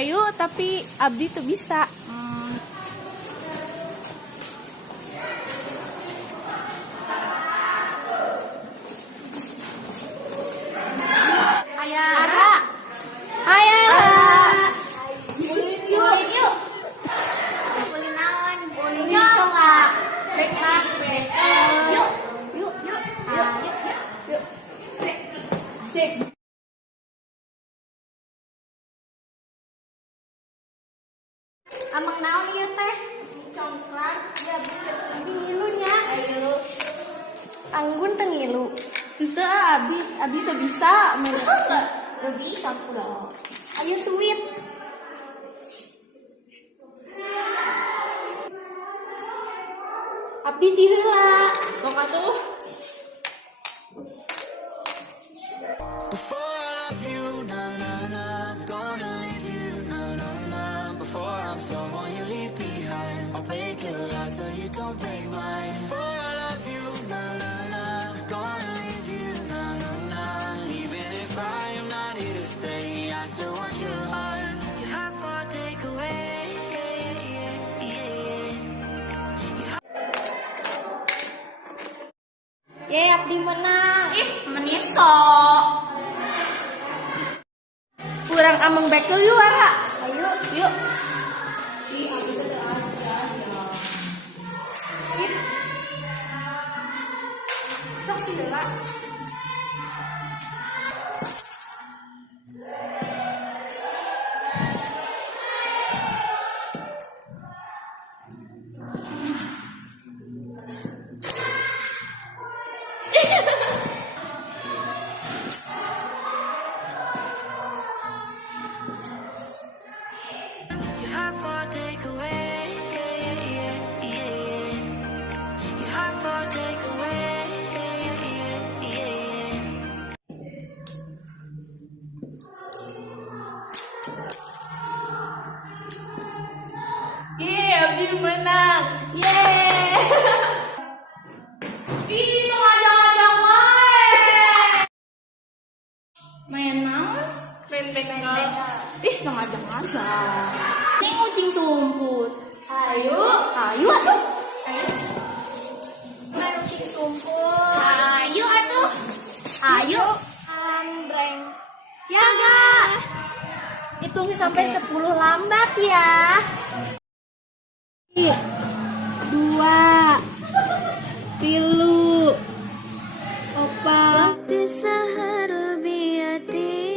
hayu tapi abdi tuh bisa. Amang naon ieu teh? Congkrak, ya abdi ngilunya. Ayo. Anggun teu ngilu. Henteu abdi teu bisa. Teu bisa pula. Ayo sweet. Abdi diheula. Sok atuh. Before I love you, na na na, gonna leave you, na na na. Before I'm someone you leave behind, I'll break your heart so you don't break mine. Before I love you, na na na, gonna leave you, na na na. Even if I am not here to stay, I still want your heart. Your heart for takeaway. Ye, abdi menang. Ih, meniso. Kurang ameng bekel yuk, Ara. Ayo, Yuk. Sok sih, Ara. Your heart for takeaway. Your heart for takeaway. Ih, abdi menang. Yeay. Ih, itu ngajak-ngajak main. Main naon? Main bekel. Ih, itu ngajak-ngajak. Ini kucing sumput. Ayo. Ayo atuh. Main kucing sumput. Ayo atuh. Ayo. Ambreng. Ya enggak. Hitung sampai 10 lambat ya. 2, 3, 4. السهر بيدي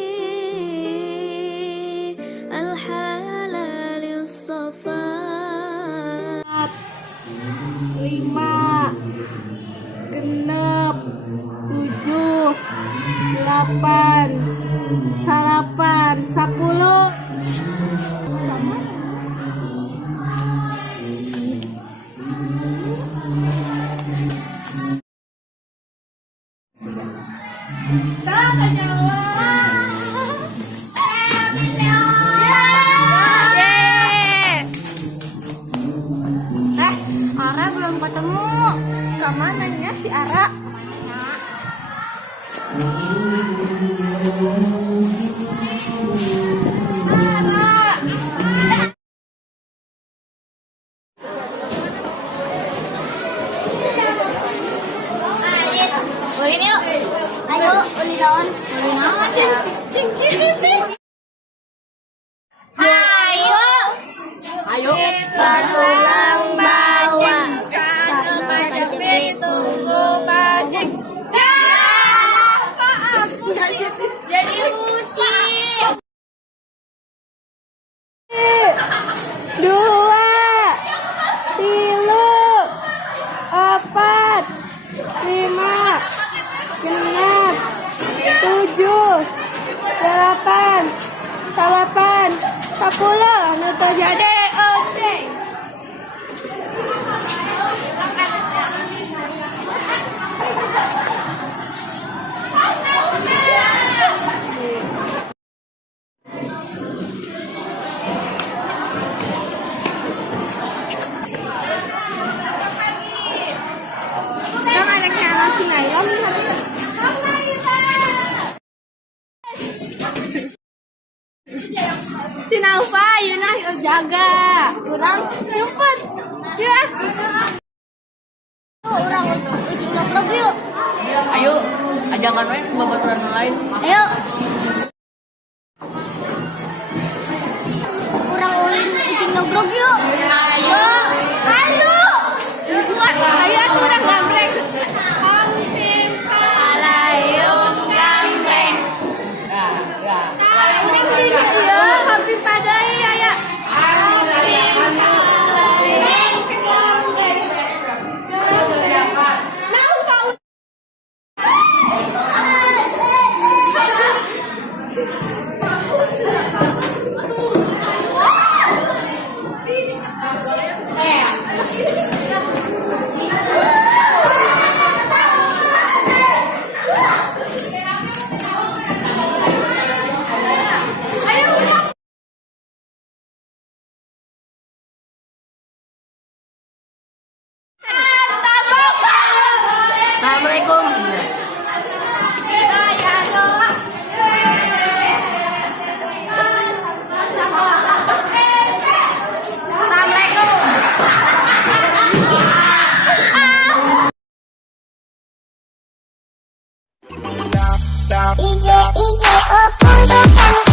الحلال الصفا 5, 6, 7, 8, 9, 10. Tak nyala. Ara belum ketemu. Kemana ya si Ara? Ulin yuk. Ayo, ulin naon? Ulin naon ya? Ayo. Ayo. Katulang bawa. Sana majapit tunggu bajing. Kok aku Jadi kucing. 2, 3, 4, 5, 6, 7, 8, 9, 10. Anu terjadi oke. Si Naufa Kagak. Kurang nyumput. Ya. Orang uji ngobrol yuk. Ayo, ajangan we babaturan lain. Ayo. Kurang ulin uji ngobrol yuk. Ayo. Ayo. Ayo kurang gambreng. Hampim palayung gambreng. Ya. Orang ini ya, hampir pada ya. Hampim palayung gambreng. Nah, kau Assalamualaikum. Down, down. Ije, oh,